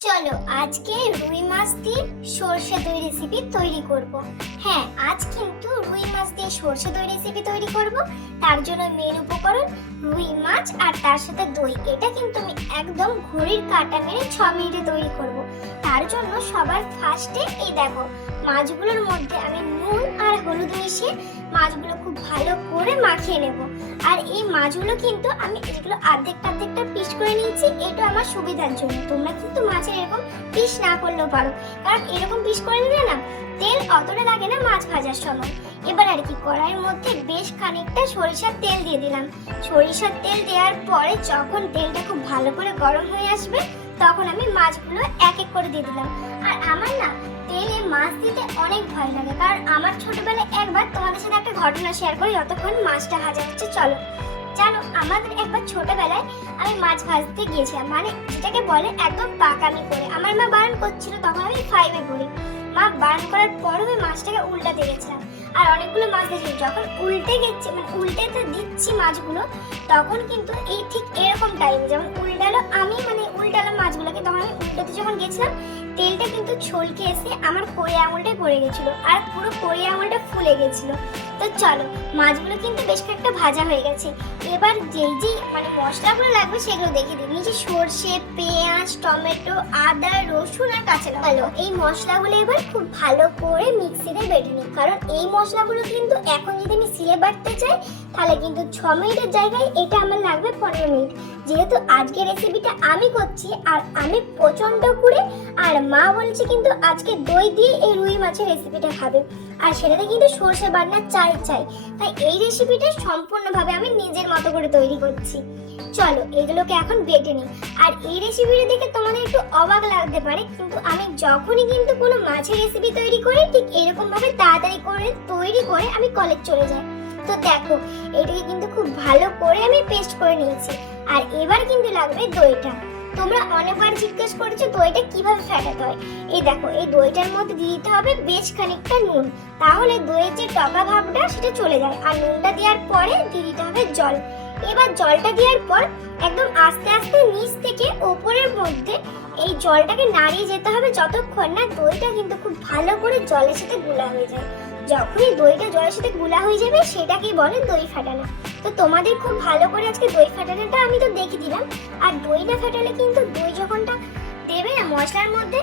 চলো আজকে রুই মাছ দিয়ে সরষে দই রেসিপি তৈরি করব। হ্যাঁ, আজ কিন্তু রুই মাছ দিয়ে সরষে দই রেসিপি তৈরি করব। তার জন্য মেন উপকরণ রুই মাছ আর তার সাথে দই। এটা কিন্তু আমি একদম ঘড়ির কাঁটা মেরে 6 মিনিটে তৈরি করব। তার জন্য সবার ফার্স্টে এই দেখো, মাছগুলোর মধ্যে আমি নুন আর হলুদ মিশিয়ে মাছগুলো খুব ভালো করে মাখিয়ে নেব। আর এই মাছগুলো কিন্তু আমি এগুলো আর্ধেকটা পিস করে নিয়েছি, এটা আমার সুবিধার জন্য। তোমরা কিন্তু মাছের এরকম পিস না করলেও পারো, কারণ এরকম পিস করে নিলে না তেল অতটা লাগে না মাছ ভাজার সময়। এবার আর কি, কড়াইয়ের মধ্যে বেশ খানিকটা সরিষার তেল দিয়ে দিলাম। সরিষার তেল দেওয়ার পরে যখন তেলটা খুব ভালো করে গরম হয়ে আসবে, তখন আমি মাছগুলো এক এক করে দিয়ে দিলাম। আর আমার না তেলে মাছ দিতে অনেক ভয় লাগে, কারণ আমার ছোটবেলায় একবার তোমাদের সাথে একটা ঘটনা শেয়ার করি, যতক্ষণ মাছটা ভাজা হচ্ছে। চলো, জানো আমাদের একবার ছোটবেলায় আমি মাছ ভাজতে গিয়েছিলাম, মানে যেটাকে বলে একদম পাকামি করে। আমার মা বারণ করছিল, তখন আমি 5-এ পড়ি। মা বারণ করার পরও আমি মাছটাকে উল্টাতে গেছিলাম, আর অনেকগুলো মাছ দিয়েছি। যখন উল্টে গেছি, মানে উল্টেতে দিচ্ছি মাছগুলো, তখন কিন্তু এই ঠিক এরকম টাইম যেমন উল্টালো আমি, মানে উল্টালো মাছগুলোকে, তখন আমি উল্টাতে যখন গেছিলাম তেলটা কিন্তু ছলকে এসে আমার কড়ি আঙুলটায় পড়ে গেছিলো, আর পুরো কড়ি আঙুলটা ফুলে গেছিলো। তো চলো, মাছগুলো কিন্তু বেশ কয়েকটা ভাজা হয়ে গেছে। এবার যেই মানে মশলাগুলো লাগবে সেগুলো দেখে দিই। নিচে সর্ষে, পেঁয়াজ, টমেটো, আদা, রসুন আর কাঁচা লঙ্কা। এই মশলাগুলো এবার খুব ভালো করে মিক্সিতে বেটে নিই, কারণ এই মশলাগুলো কিন্তু এখন যদি আমি সিলে বাটতে চাই তাহলে কিন্তু 6 মিনিটের জায়গায় এটা আমার লাগবে 15 মিনিট। যেহেতু আজকে রেসিপিটা আমি করছি আর আমি প্রচন্ড করে, আর মা বলছে কিন্তু আজকে দই দিয়ে এই রুই মাছের রেসিপিটা খাবে, আর সেটাতে কিন্তু সর্ষে বাটনা চাই। তাই এই রেসিপিটা সম্পূর্ণভাবে আমি নিজের মতো করে তৈরি করছি। চলো এগুলোকে এখন বেটে নিই। আর এই রেসিপিটা দেখে তোমাদের একটু অবাক লাগতে পারে, কিন্তু আমি যখনই কিন্তু কোনো মাছের রেসিপি তৈরি করি ঠিক এরকম ভাবে তাড়াতাড়ি করে তৈরি করে আমি কলেজ চলে যাই। তো দেখো, এটাকে কিন্তু খুব ভালো করে আমি পেস্ট করে নিয়েছি। আর এবার কিন্তু লাগবে দইটা। তোমরা অনেকবার জিজ্ঞেস করেছো দইটা কিভাবে ফেটাতে হয়। এই দেখো, এই দইটার মধ্যে দিয়ে দিতে হবে বেশ খানিকটা নুন, তাহলে দইয়ের যে টকা ভাবটা সেটা চলে যায়। আর নুনটা দেওয়ার পরে দিয়ে দিতে হবে জল। এবার জলটা দেওয়ার পর একদম আস্তে আস্তে নিচ থেকে ওপরের মধ্যে এই জলটাকে নাড়িয়ে যেতে হবে, যতক্ষণ না দইটা কিন্তু খুব ভালো করে জলের সাথে গুলা হয়ে যায়। যখনই দইটা জলের সাথে গুলা হয়ে যাবে সেটাকেই বলে দই ফাটানো। তো তোমাদের খুব ভালো করে আজকে দই ফাটানোটা আমি তো দেখিয়ে দিলাম। আর দইটা ফাটালে কিন্তু দই যখনটা দেবে না মশলার মধ্যে,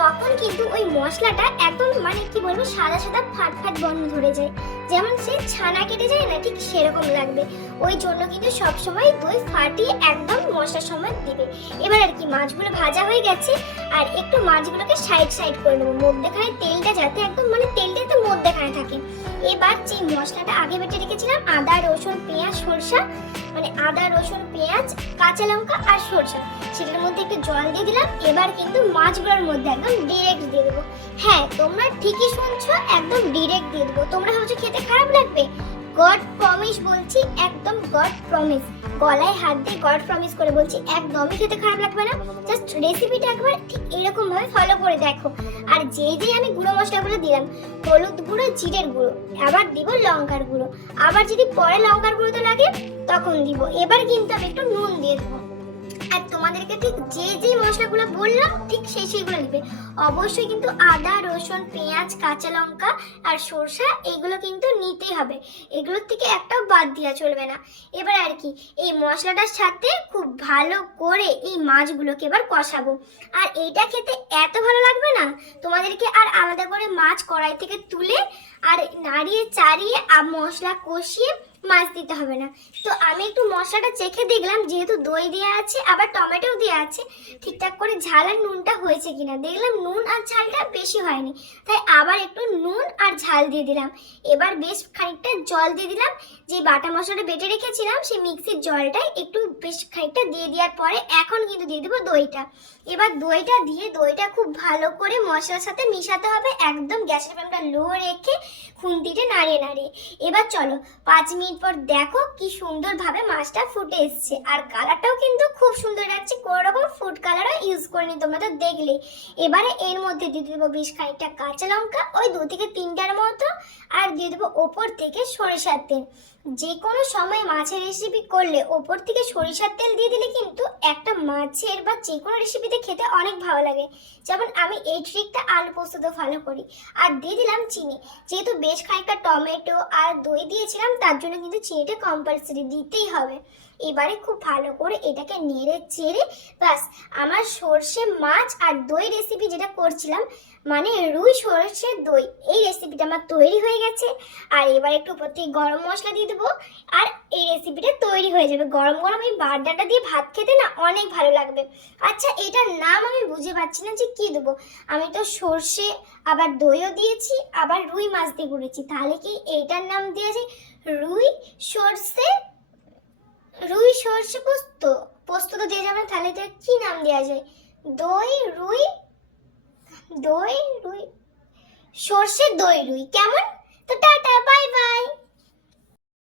তখন কিন্তু ওই মশলাটা একদম মানে কি বলবো সাদা সাদা ফাট বন্ধ ধরে যায়, যেমন সে ছানা কেটে যায় না, ঠিক সেরকম লাগবে। ওই জন্য কিন্তু সবসময় দই ফাটিয়ে একদম মশলার সময় দিবে। এবার আর কি, মাছগুলো ভাজা হয়ে গেছে, আর একটু মাছগুলোকে সাইড করে নেবো, মধ্যেখানে তেলটা যাতে একদম মানে তেলটা তো মধ্যেখানে থাকে। এবার যে মশলাটা আগে বেটে রেখেছিলাম, আদা রসুন পেঁয়াজ সরষা, মানে আদা রসুন পেঁয়াজ কাঁচা লঙ্কা আর সরষা, সেটার মধ্যে একটু জল দিয়ে দিলাম। এবার কিন্তু মাছগুলোর মধ্যে একদম ডিরেক্ট দিয়ে দেবো। হ্যাঁ, তোমরা ঠিকই শুনছো, একদম ডিরেক্ট দিয়ে দেবো। তোমরা ভাবছো খেতে খারাপ লাগবে, গড প্রমিস বলছি, একদম গড প্রমিস, গলায় হাত দিয়ে গড প্রমিস করে বলছি, একদমই খেতে খারাপ লাগবে না। জাস্ট রেসিপিটা একবার ঠিক এরকম ভাবে ফলো করে দেখো। আর যেই আমি গুঁড়ো মশলাগুলো দিলাম, হলুদ গুঁড়ো, জিরের গুঁড়ো, আবার দিব লঙ্কার গুঁড়ো, আবার যদি পরে লঙ্কার গুঁড়োটা লাগে তখন দিব। এবার কিন্তু আমি একটু নুন দিয়ে দেবো। আর তোমাদেরকে ঠিক যে মশলাগুলো বললাম ঠিক সেইগুলো দিবে। অবশ্যই কিন্তু আদা রসুন পেঁয়াজ কাঁচা লঙ্কা আর সরষা এইগুলো কিন্তু নিতেই হবে, এগুলোর থেকে একটাও বাদ দেওয়া চলবে না। এবার আর কি, এই মশলাটার সাথে খুব ভালো করে এই মাছগুলোকে এবার কষাবো। আর এইটা খেতে এত ভালো লাগবে না, তোমাদেরকে আর আলাদা করে মাছ কড়াই থেকে তুলে আর নাড়িয়ে চাড়িয়ে মশলা কষিয়ে মাছ দিতে হবে না। তো আমি একটু মশলাটা চেখে দেখলাম, যেহেতু দই দেওয়া আছে আবার টমেটো দেওয়া আছে, ঠিকঠাক করে ঝাল আর নুনটা হয়েছে কিনা। দেখলাম নুন আর ঝালটা বেশি হয়নি, তাই আবার একটু নুন আর ঝাল দিয়ে দিলাম। এবার বেশ খানিকটা জল দিয়ে দিলাম। যে বাটা মশলাটা বেটে রেখেছিলাম সেই মিক্সির জলটাই একটু বেশ খানিকটা দিয়ে দেওয়ার পরে এখন কিন্তু দিয়ে দেবো দইটা। এবার দইটা দিয়ে দইটা খুব ভালো করে মশলার সাথে মিশাতে হবে, একদম গ্যাসের ফ্লেমটা লো রেখে খুন্তিতে নাড়িয়ে। এবার চলো 5 মিনিট পর দেখো কি সুন্দরভাবে মাছটা ফুটে এসছে, আর কালারটাও কিন্তু খুব সুন্দর লাগছে। কোনো রকম ফুড কালারও ইউজ করিনি, তোমরা তো দেখলে। এবারে এর মধ্যে দিয়ে দেবো বেশ খানিকটা কাঁচা লঙ্কা, ওই 2 থেকে 3টার মতো, আর দিয়ে দেবো ওপর থেকে সরিষার তেল। যে কোনো সময় মাছের রেসিপি করলে ওপর থেকে সরিষার তেল দিয়ে দিলে কিন্তু একটা মাছের বা যে কোনো রেসিপিতে খেতে অনেক ভালো লাগে। যেমন আমি এই ট্রিকটা আলু পোস্ততে ফলো করি। আর দিয়ে দিলাম চিনি, যেহেতু বেশ খানিকটা টমেটো আর দই দিয়েছিলাম তার জন্য কিন্তু চিনিটা কম্পালসারি দিতেই হবে। এবারে খুব ভালো করে এটাকে নেড়ে চেড়ে ব্যাস আমার সর্ষে মাছ আর দই রেসিপি যেটা করছিলাম, মানে রুই সর্ষে দই, এই রেসিপিটা আমার তৈরি হয়ে গেছে। আর এবার একটু উপর থেকে গরম মশলা দিয়ে দেবো আর এই রেসিপিটা তৈরি হয়ে যাবে। গরম গরম এই বারডাটা দিয়ে ভাত খেতে না অনেক ভালো লাগবে। আচ্ছা, এটার নাম আমি বুঝে পাচ্ছি না যে কি দেবো। আমি তো সর্ষে আবার দইও দিয়েছি, আবার রুই মাছ দিয়ে করেছি, তাহলে কি এইটার নাম দেওয়া যায় রুই সর্ষে, রুই সর্ষে পোস্ত? পোস্ত তো দিয়ে যাবে না, তাহলে এটা কি নাম দেওয়া যায়? দই রুই, দই রুই, সর্ষে দই রুই, কেমন? তো টাটা, বাই বাই।